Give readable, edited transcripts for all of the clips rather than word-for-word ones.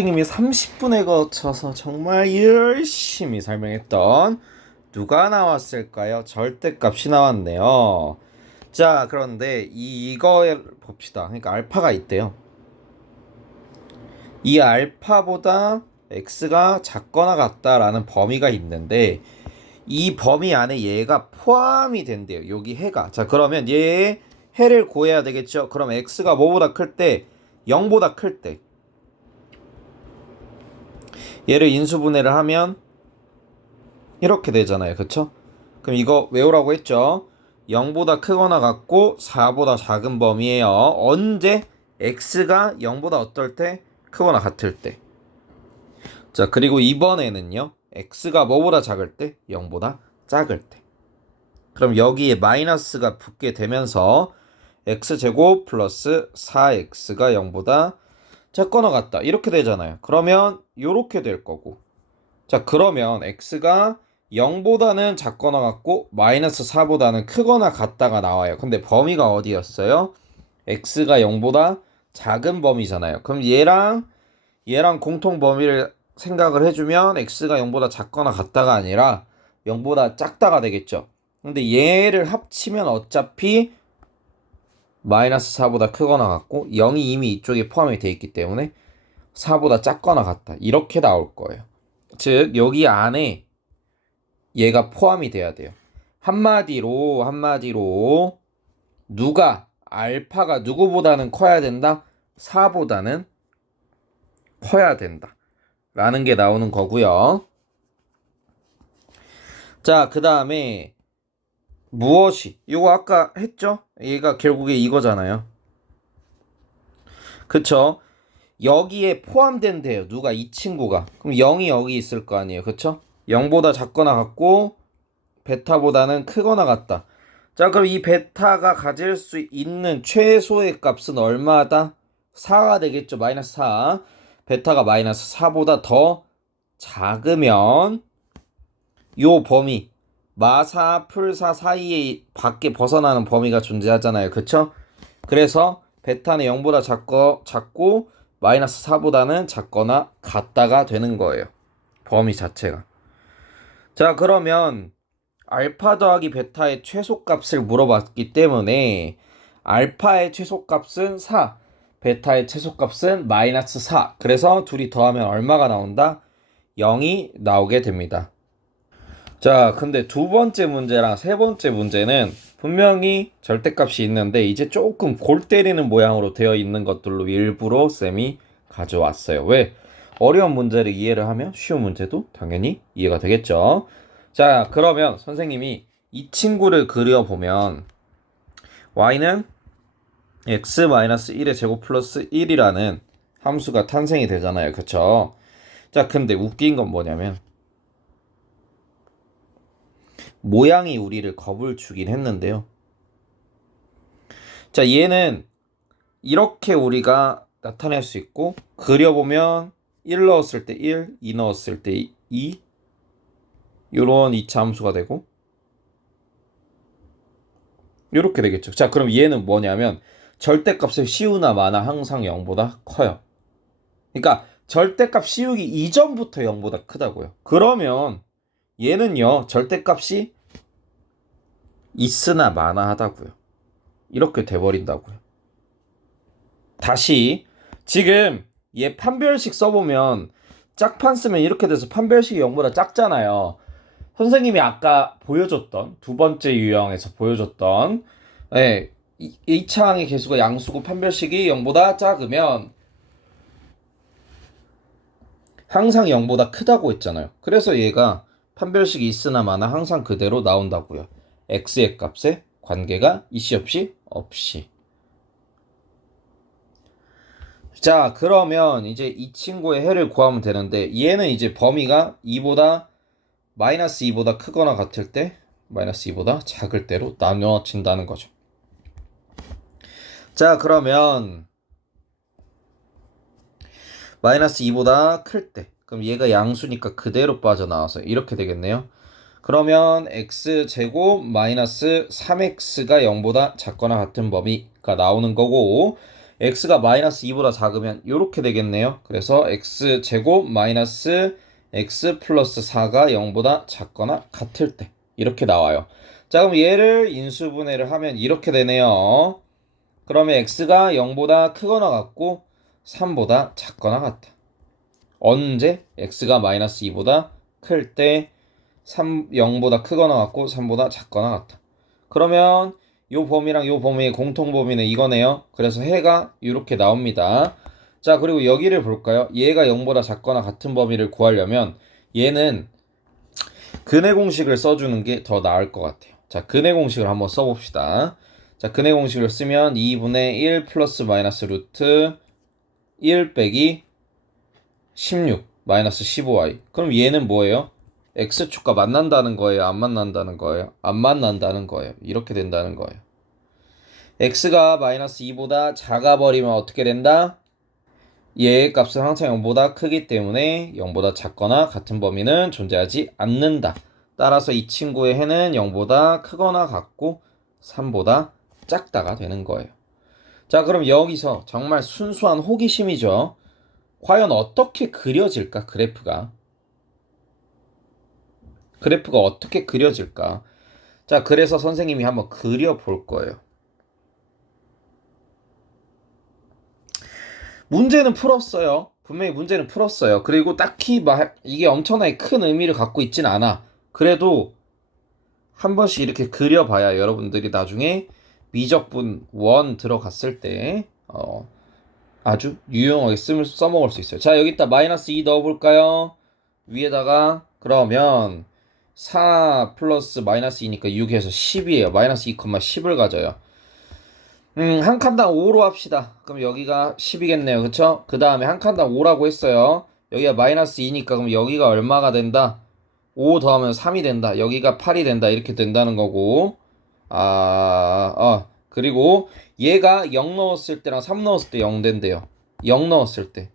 선생님이 30분에 거쳐서 정말 열심히 설명했던 누가 나왔을까요? 절대값이 나왔네요. 자, 그런데 이거 봅시다. 그러니까 알파가 있대요. 이 알파보다 x가 작거나 같다라는 범위가 있는데 이 범위 안에 얘가 포함이 된대요. 여기 해가. 자, 그러면 얘의 해를 구해야 되겠죠? 그럼 x가 뭐보다 클 때? 0보다 클 때. 얘를 인수분해를 하면 이렇게 되잖아요. 그쵸? 그럼 이거 외우라고 했죠? 0보다 크거나 같고 4보다 작은 범위예요. 언제? x가 0보다 어떨 때? 크거나 같을 때. 자, 그리고 이번에는요. x가 뭐보다 작을 때? 0보다 작을 때. 그럼 여기에 마이너스가 붙게 되면서 x제곱 플러스 4x가 0보다 작거나 같다. 이렇게 되잖아요. 그러면 이렇게 될 거고. 자, 그러면 x가 0보다는 작거나 같고 마이너스 4보다는 크거나 같다가 나와요. 근데 범위가 어디였어요? x가 0보다 작은 범위잖아요. 그럼 얘랑 공통 범위를 생각을 해주면 x가 0보다 작거나 같다가 아니라 0보다 작다가 되겠죠. 근데 얘를 합치면 어차피 마이너스 4보다 크거나 같고 0이 이미 이쪽에 포함이 되어 있기 때문에 4보다 작거나 같다. 이렇게 나올 거예요. 즉 여기 안에 얘가 포함이 돼야 돼요. 한마디로 누가 알파가 누구보다는 커야 된다? 4보다는 커야 된다. 라는 게 나오는 거고요. 자, 그 다음에 무엇이? 이거 아까 했죠? 얘가 결국에 이거잖아요. 그쵸? 여기에 포함된대요. 누가? 이 친구가. 그럼 0이 여기 있을 거 아니에요. 그쵸? 0보다 작거나 같고 베타보다는 크거나 같다. 자, 그럼 이 베타가 가질 수 있는 최소의 값은 얼마다? 4가 되겠죠. 마이너스 4. 베타가 마이너스 4보다 더 작으면 요 범위 마사, 풀사 사이에 밖에 벗어나는 범위가 존재하잖아요. 그쵸? 그래서 베타는 0보다 작고 마이너스 4보다는 작거나 같다가 되는 거예요. 범위 자체가. 자, 그러면 알파 더하기 베타의 최소값을 물어봤기 때문에 알파의 최소값은 4, 베타의 최소값은 마이너스 4. 그래서 둘이 더하면 얼마가 나온다? 0이 나오게 됩니다. 자, 근데 두 번째 문제랑 세 번째 문제는 분명히 절대값이 있는데 이제 조금 골 때리는 모양으로 되어 있는 것들로 일부러 쌤이 가져왔어요. 왜? 어려운 문제를 이해를 하면 쉬운 문제도 당연히 이해가 되겠죠. 자, 그러면 선생님이 이 친구를 그려보면 y는 x-1의 제곱 플러스 1이라는 함수가 탄생이 되잖아요. 그쵸? 자, 근데 웃긴 건 뭐냐면 모양이 우리를 겁을 주긴 했는데요. 자, 얘는 이렇게 우리가 나타낼 수 있고 그려보면 1 넣었을 때 1, 2 넣었을 때 2 요런 2차 함수가 되고 요렇게 되겠죠. 자, 그럼 얘는 뭐냐면 절대값을 씌우나 마나 항상 0보다 커요. 그러니까 절대값 씌우기 이전부터 0보다 크다고요. 그러면 얘는요 절대값이 있으나 마나 하다고요. 이렇게 돼버린다고요. 다시 지금 얘 판별식 써보면 짝판 쓰면 이렇게 돼서 판별식이 0보다 작잖아요. 선생님이 아까 보여줬던 두 번째 유형에서 보여줬던 2차 항의 개수가 양수고 판별식이 0보다 작으면 항상 0보다 크다고 했잖아요. 그래서 얘가 판별식이 있으나 마나 항상 그대로 나온다고요. x의 값에 관계가 있이 없이. 자, 그러면 이제 이 친구의 해를 구하면 되는데 얘는 이제 범위가 2보다 마이너스 2보다 크거나 같을 때 마이너스 2보다 작을 때로 나눠진다는 거죠. 자, 그러면 마이너스 2보다 클 때 그럼 얘가 양수니까 그대로 빠져나와서 이렇게 되겠네요. 그러면 x제곱 마이너스 3x가 0보다 작거나 같은 범위가 나오는 거고 x가 마이너스 2보다 작으면 이렇게 되겠네요. 그래서 x제곱 마이너스 x 플러스 4가 0보다 작거나 같을 때 이렇게 나와요. 자, 그럼 얘를 인수분해를 하면 이렇게 되네요. 그러면 x가 0보다 크거나 같고 3보다 작거나 같다. 언제? x가 마이너스 2보다 클 때 0보다 크거나 같고 3보다 작거나 같다. 그러면 요 범위랑 요 범위의 공통 범위는 이거네요. 그래서 해가 이렇게 나옵니다. 자, 그리고 여기를 볼까요? 얘가 0보다 작거나 같은 범위를 구하려면 얘는 근해 공식을 써주는 게 더 나을 것 같아요. 자, 근해 공식을 한번 써봅시다. 자, 근해 공식을 쓰면 2분의 1 플러스 마이너스 루트 1 빼기 16 마이너스 15y. 그럼 얘는 뭐예요? x축과 만난다는 거예요? 안 만난다는 거예요? 안 만난다는 거예요. 이렇게 된다는 거예요. x가 마이너스 2보다 작아버리면 어떻게 된다? 얘의 값은 항상 0보다 크기 때문에 0보다 작거나 같은 범위는 존재하지 않는다. 따라서 이 친구의 해는 0보다 크거나 같고 3보다 작다가 되는 거예요. 자, 그럼 여기서 정말 순수한 호기심이죠. 과연 어떻게 그려질까, 그래프가? 그래프가 어떻게 그려질까? 자, 그래서 선생님이 한번 그려볼 거예요. 문제는 풀었어요. 분명히 문제는 풀었어요. 그리고 딱히 이게 엄청나게 큰 의미를 갖고 있진 않아. 그래도 한 번씩 이렇게 그려봐야 여러분들이 나중에 미적분 1 들어갔을 때 아주 유용하게 써먹을 수 있어요. 자, 여기다 마이너스 2 넣어볼까요? 위에다가 그러면 4 플러스 마이너스 2니까 6에서 10이에요. 마이너스 2, 10을 가져요. 한 칸당 5로 합시다. 그럼 여기가 10이겠네요. 그쵸? 그 다음에 한 칸당 5라고 했어요. 여기가 마이너스 2니까 그럼 여기가 얼마가 된다? 5 더하면 3이 된다. 여기가 8이 된다. 이렇게 된다는 거고. 그리고 얘가 0 넣었을 때랑 3 넣었을 때 0 된대요. 0 넣었을 때.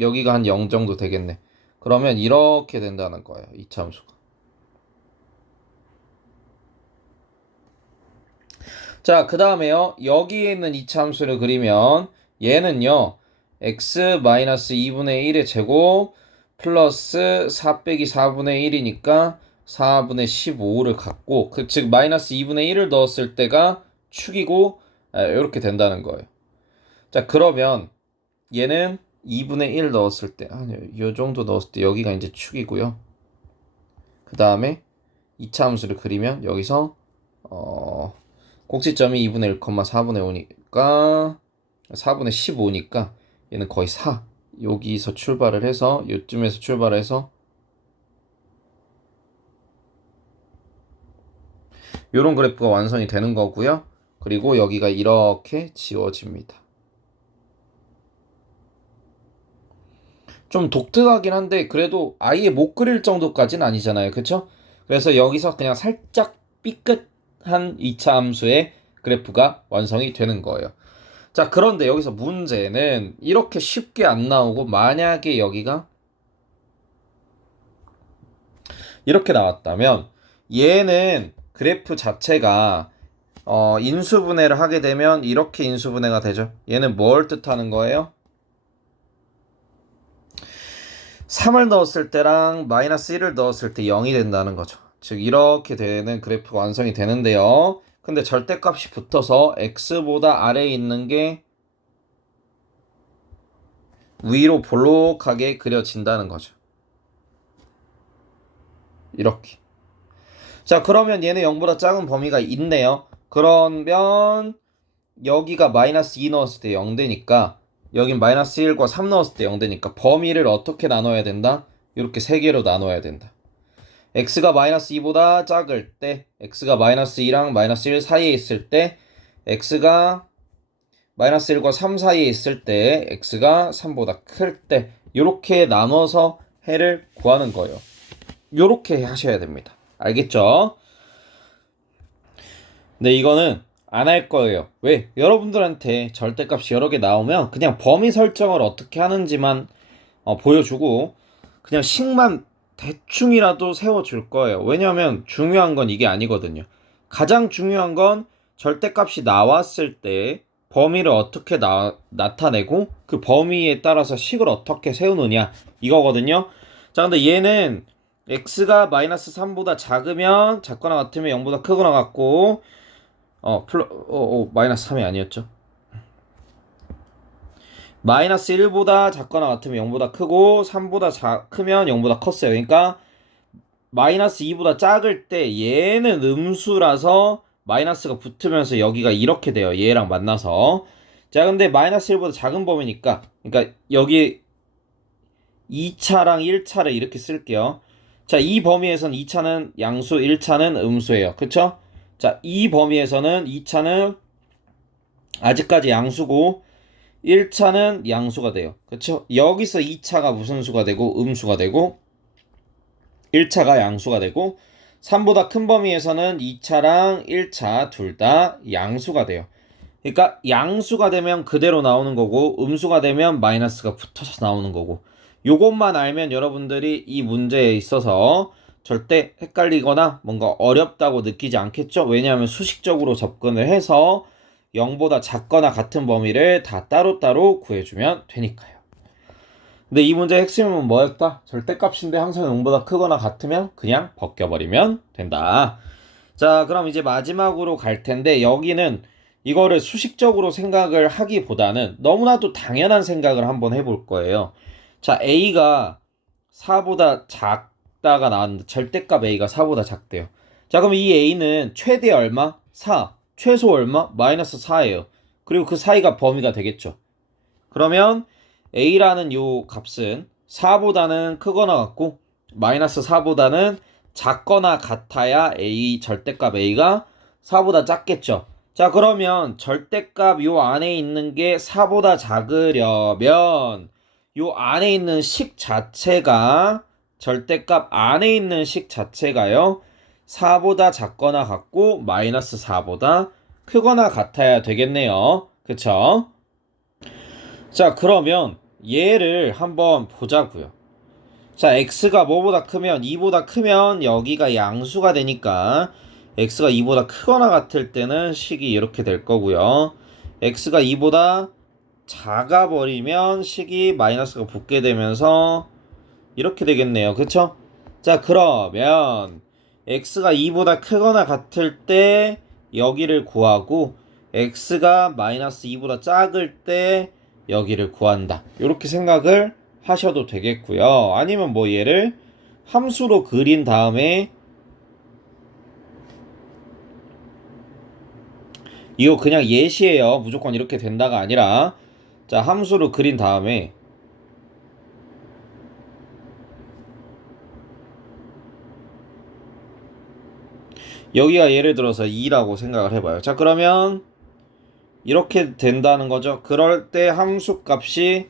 여기가 한 0 정도 되겠네. 그러면 이렇게 된다는 거예요. 이 참수가. 자, 그 다음에요. 여기에 있는 이 참수를 그리면 얘는요. x-2분의 1의 제곱 플러스 4 빼기 4분의 1이니까 4분의 15를 갖고 즉 마이너스 2분의 1을 넣었을 때가 축이고 이렇게 된다는 거예요. 자, 그러면 얘는 2분의 1 넣었을 때 요 정도 넣었을 때 여기가 이제 축이고요. 그 다음에 2차 함수를 그리면 여기서 꼭지점이 2분의 1, 4분의 5니까 4분의 15니까 얘는 거의 4. 여기서 출발을 해서 요쯤에서 출발해서 요런 그래프가 완성이 되는 거고요. 그리고 여기가 이렇게 지워집니다. 좀 독특하긴 한데 그래도 아예 못 그릴 정도까지는 아니잖아요. 그쵸? 그래서 여기서 그냥 살짝 삐끗한 2차 함수의 그래프가 완성이 되는 거예요. 자, 그런데 여기서 문제는 이렇게 쉽게 안 나오고 만약에 여기가 이렇게 나왔다면 얘는 그래프 자체가 인수분해를 하게 되면 이렇게 인수분해가 되죠. 얘는 뭘 뜻하는 거예요? 3을 넣었을 때랑 마이너스 1을 넣었을 때 0이 된다는 거죠. 즉 이렇게 되는 그래프가 완성이 되는데요. 근데 절대값이 붙어서 x보다 아래에 있는 게 위로 볼록하게 그려진다는 거죠. 이렇게. 자, 그러면 얘는 0보다 작은 범위가 있네요. 그러면 여기가 마이너스 2 넣었을 때 0 되니까 여긴 마이너스 1과 3 넣었을 때 0 되니까 범위를 어떻게 나눠야 된다? 이렇게 세 개로 나눠야 된다. x가 마이너스 2보다 작을 때 x가 마이너스 2랑 마이너스 1 사이에 있을 때 x가 마이너스 1과 3 사이에 있을 때 x가 3보다 클 때 이렇게 나눠서 해를 구하는 거예요. 이렇게 하셔야 됩니다. 알겠죠? 근데 이거는 안 할 거예요. 왜? 여러분들한테 절대값이 여러 개 나오면 그냥 범위 설정을 어떻게 하는지만 보여주고 그냥 식만 대충이라도 세워줄 거예요. 왜냐하면 중요한 건 이게 아니거든요. 가장 중요한 건 절대값이 나왔을 때 범위를 어떻게 나타내고 그 범위에 따라서 식을 어떻게 세우느냐 이거거든요. 자, 근데 얘는 x가 마이너스 3보다 작으면 작거나 같으면 0보다 크거나 같고 마이너스 3이 아니었죠. 마이너스 1보다 작거나 같으면 0보다 크고 3보다 크면 0보다 컸어요. 그러니까 마이너스 2보다 작을 때 얘는 음수라서 마이너스가 붙으면서 여기가 이렇게 돼요. 얘랑 만나서. 자, 근데 마이너스 1보다 작은 범위니까 그러니까 여기 2차랑 1차를 이렇게 쓸게요. 자, 이 범위에서는 2차는 양수, 1차는 음수예요. 그쵸? 자, 이 범위에서는 2차는 아직까지 양수고 1차는 양수가 돼요. 그쵸? 여기서 2차가 무슨 수가 되고 음수가 되고 1차가 양수가 되고 3보다 큰 범위에서는 2차랑 1차 둘 다 양수가 돼요. 그러니까 양수가 되면 그대로 나오는 거고 음수가 되면 마이너스가 붙어서 나오는 거고 요것만 알면 여러분들이 이 문제에 있어서 절대 헷갈리거나 뭔가 어렵다고 느끼지 않겠죠? 왜냐하면 수식적으로 접근을 해서 0보다 작거나 같은 범위를 다 따로따로 구해주면 되니까요. 근데 이 문제의 핵심은 뭐였다? 절대값인데 항상 0보다 크거나 같으면 그냥 벗겨버리면 된다. 자, 그럼 이제 마지막으로 갈 텐데 여기는 이거를 수식적으로 생각을 하기보다는 너무나도 당연한 생각을 한번 해볼 거예요. 자, A가 4보다 작다가 나왔는데 절대값 A가 4보다 작대요. 자, 그럼 이 A는 최대 얼마? 4. 최소 얼마? 마이너스 4예요. 그리고 그 사이가 범위가 되겠죠. 그러면 A라는 요 값은 4보다는 크거나 같고 마이너스 4보다는 작거나 같아야 A 절대값 A가 4보다 작겠죠. 자, 그러면 절대값 요 안에 있는 게 4보다 작으려면 요 안에 있는 식 자체가 절대값 안에 있는 식 자체가요 4보다 작거나 같고 마이너스 4보다 크거나 같아야 되겠네요. 그쵸? 자, 그러면 얘를 한번 보자고요. 자, x가 뭐보다 크면 2보다 크면 여기가 양수가 되니까 x가 2보다 크거나 같을 때는 식이 이렇게 될 거고요. x가 2보다 작아버리면 식이 마이너스가 붙게 되면서 이렇게 되겠네요. 그쵸? 자, 그러면 x가 2보다 크거나 같을 때 여기를 구하고 x가 마이너스 2보다 작을 때 여기를 구한다. 이렇게 생각을 하셔도 되겠고요. 아니면 뭐 얘를 함수로 그린 다음에 이거 그냥 예시예요. 무조건 이렇게 된다가 아니라 자, 함수로 그린 다음에 여기가 예를 들어서 2라고 생각을 해봐요. 자, 그러면 이렇게 된다는 거죠. 그럴 때 함수 값이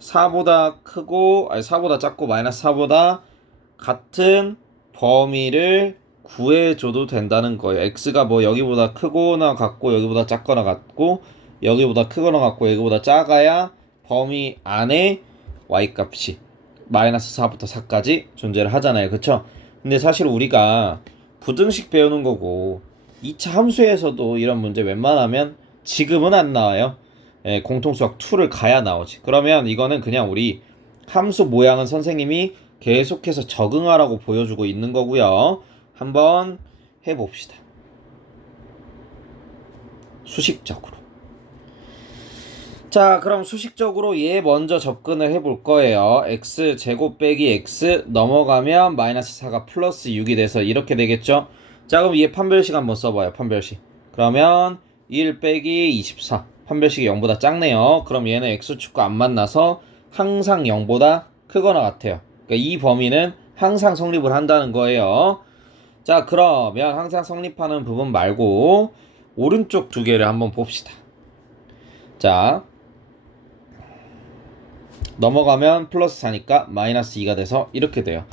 4보다 크고 4보다 작고 마이너스 4보다 같은 범위를 구해줘도 된다는 거예요. x가 뭐 여기보다 크거나 같고 여기보다 작거나 같고 여기보다 크거나 같고 여기보다 작아야 범위 안에 y 값이 마이너스 4부터 4까지 존재를 하잖아요. 그쵸? 근데 사실 우리가 부등식 배우는 거고 2차 함수에서도 이런 문제 웬만하면 지금은 안 나와요. 예, 공통수학 2를 가야 나오지. 그러면 이거는 그냥 우리 함수 모양은 선생님이 계속해서 적응하라고 보여주고 있는 거고요. 한번 해봅시다. 수식적으로. 자, 그럼 수식적으로 얘 먼저 접근을 해볼 거예요. x 제곱 빼기 x 넘어가면 마이너스 4가 플러스 6이 돼서 이렇게 되겠죠. 자, 그럼 얘 판별식 한번 써봐요. 판별식. 그러면 1 빼기 24. 판별식이 0보다 작네요. 그럼 얘는 x축과 안 만나서 항상 0보다 크거나 같아요. 그러니까 이 범위는 항상 성립을 한다는 거예요. 자, 그러면 항상 성립하는 부분 말고 오른쪽 두 개를 한번 봅시다. 자, 넘어가면 플러스 4니까 마이너스 2가 돼서 이렇게 돼요.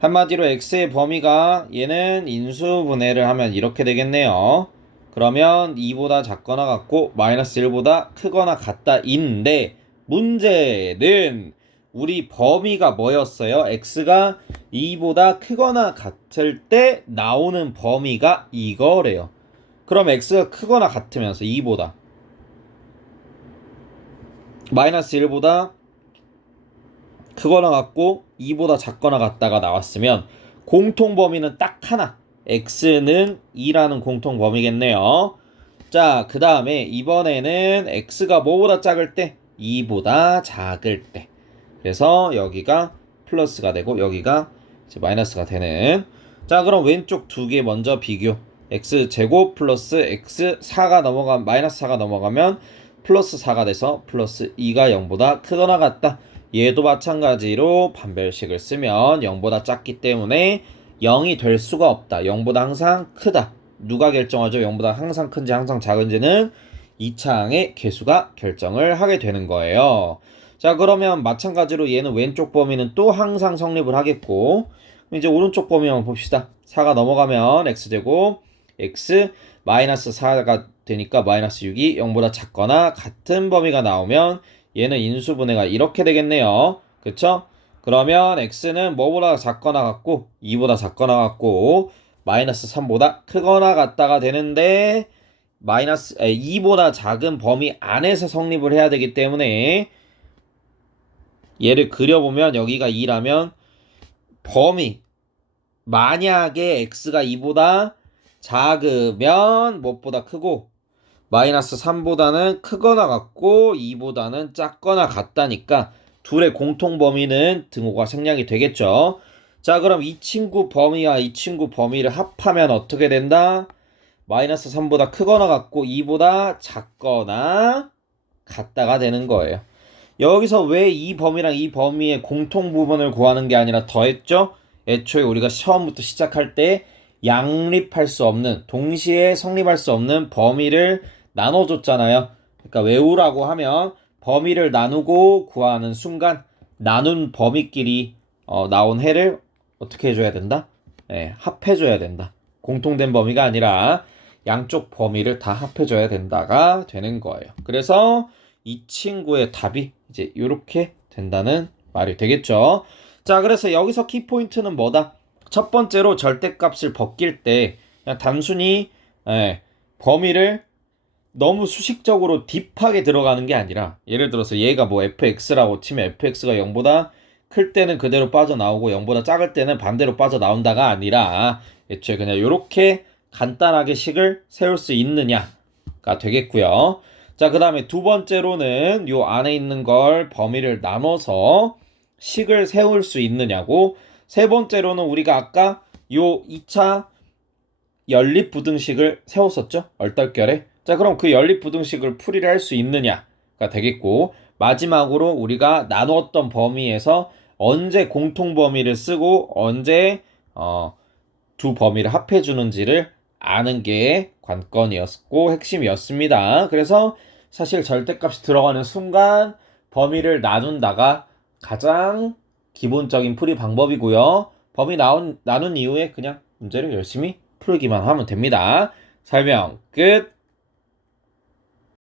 한마디로 x의 범위가 얘는 인수분해를 하면 이렇게 되겠네요. 그러면 2보다 작거나 같고 마이너스 1보다 크거나 같다인데 문제는 우리 범위가 뭐였어요? x가 2보다 크거나 같을 때 나오는 범위가 이거래요. 그럼 x가 크거나 같으면서 2보다 마이너스 1보다 크거나 같고 2보다 작거나 같다가 나왔으면 공통범위는 딱 하나, x는 2라는 공통범위겠네요. 자, 그 다음에 이번에는 x가 뭐보다 작을 때? 2보다 작을 때. 그래서 여기가 플러스가 되고 여기가 이제 마이너스가 되는. 자, 그럼 왼쪽 두 개 먼저 비교. x제곱 플러스 x 4가 넘어가면 마이너스 4가 넘어가면 플러스 4가 돼서 플러스 2가 0보다 크거나 같다. 얘도 마찬가지로 반별식을 쓰면 0보다 작기 때문에 0이 될 수가 없다. 0보다 항상 크다. 누가 결정하죠? 0보다 항상 큰지 항상 작은지는 이 창의 개수가 결정을 하게 되는 거예요. 자, 그러면 마찬가지로 얘는 왼쪽 범위는 또 항상 성립을 하겠고, 이제 오른쪽 범위 한번 봅시다. 4가 넘어가면 x제곱 x 마이너스 4가 되니까 마이너스 6이 0보다 작거나 같은 범위가 나오면 얘는 인수분해가 이렇게 되겠네요. 그쵸? 그러면 x는 뭐보다 작거나 같고 2보다 작거나 같고 마이너스 3보다 크거나 같다가 되는데 2보다 작은 범위 안에서 성립을 해야 되기 때문에 얘를 그려보면 여기가 2라면 범위 만약에 x가 2보다 작으면 무엇보다 크고 마이너스 3보다는 크거나 같고 2보다는 작거나 같다니까 둘의 공통 범위는 등호가 생략이 되겠죠. 자, 그럼 이 친구 범위와 이 친구 범위를 합하면 어떻게 된다? 마이너스 3보다 크거나 같고 2보다 작거나 같다가 되는 거예요. 여기서 왜 이 범위랑 이 범위의 공통 부분을 구하는 게 아니라 더했죠? 애초에 우리가 처음부터 시작할 때 양립할 수 없는, 동시에 성립할 수 없는 범위를 나눠줬잖아요. 그러니까 외우라고 하면 범위를 나누고 구하는 순간 나눈 범위끼리 나온 해를 어떻게 해줘야 된다? 네, 합해줘야 된다. 공통된 범위가 아니라 양쪽 범위를 다 합해줘야 된다가 되는 거예요. 그래서 이 친구의 답이 이제 이렇게 된다는 말이 되겠죠. 자, 그래서 여기서 키포인트는 뭐다? 첫 번째로 절대값을 벗길 때 그냥 단순히 범위를 너무 수식적으로 딥하게 들어가는 게 아니라 예를 들어서 얘가 뭐 fx라고 치면 fx가 0보다 클 때는 그대로 빠져나오고 0보다 작을 때는 반대로 빠져나온다가 아니라 애초에 그냥 이렇게 간단하게 식을 세울 수 있느냐가 되겠고요. 자, 그 다음에 두 번째로는 요 안에 있는 걸 범위를 나눠서 식을 세울 수 있느냐고, 세 번째로는 우리가 아까 요 2차 연립부등식을 세웠었죠? 얼떨결에. 자, 그럼 그 연립부등식을 풀이를 할 수 있느냐가 되겠고, 마지막으로 우리가 나누었던 범위에서 언제 공통범위를 쓰고 언제 두 범위를 합해주는지를 아는 게 관건이었고 핵심이었습니다. 그래서 사실 절대값이 들어가는 순간 범위를 나눈다가 가장 기본적인 풀이 방법이고요. 범위 나눈 이후에 그냥 문제를 열심히 풀기만 하면 됩니다. 설명 끝.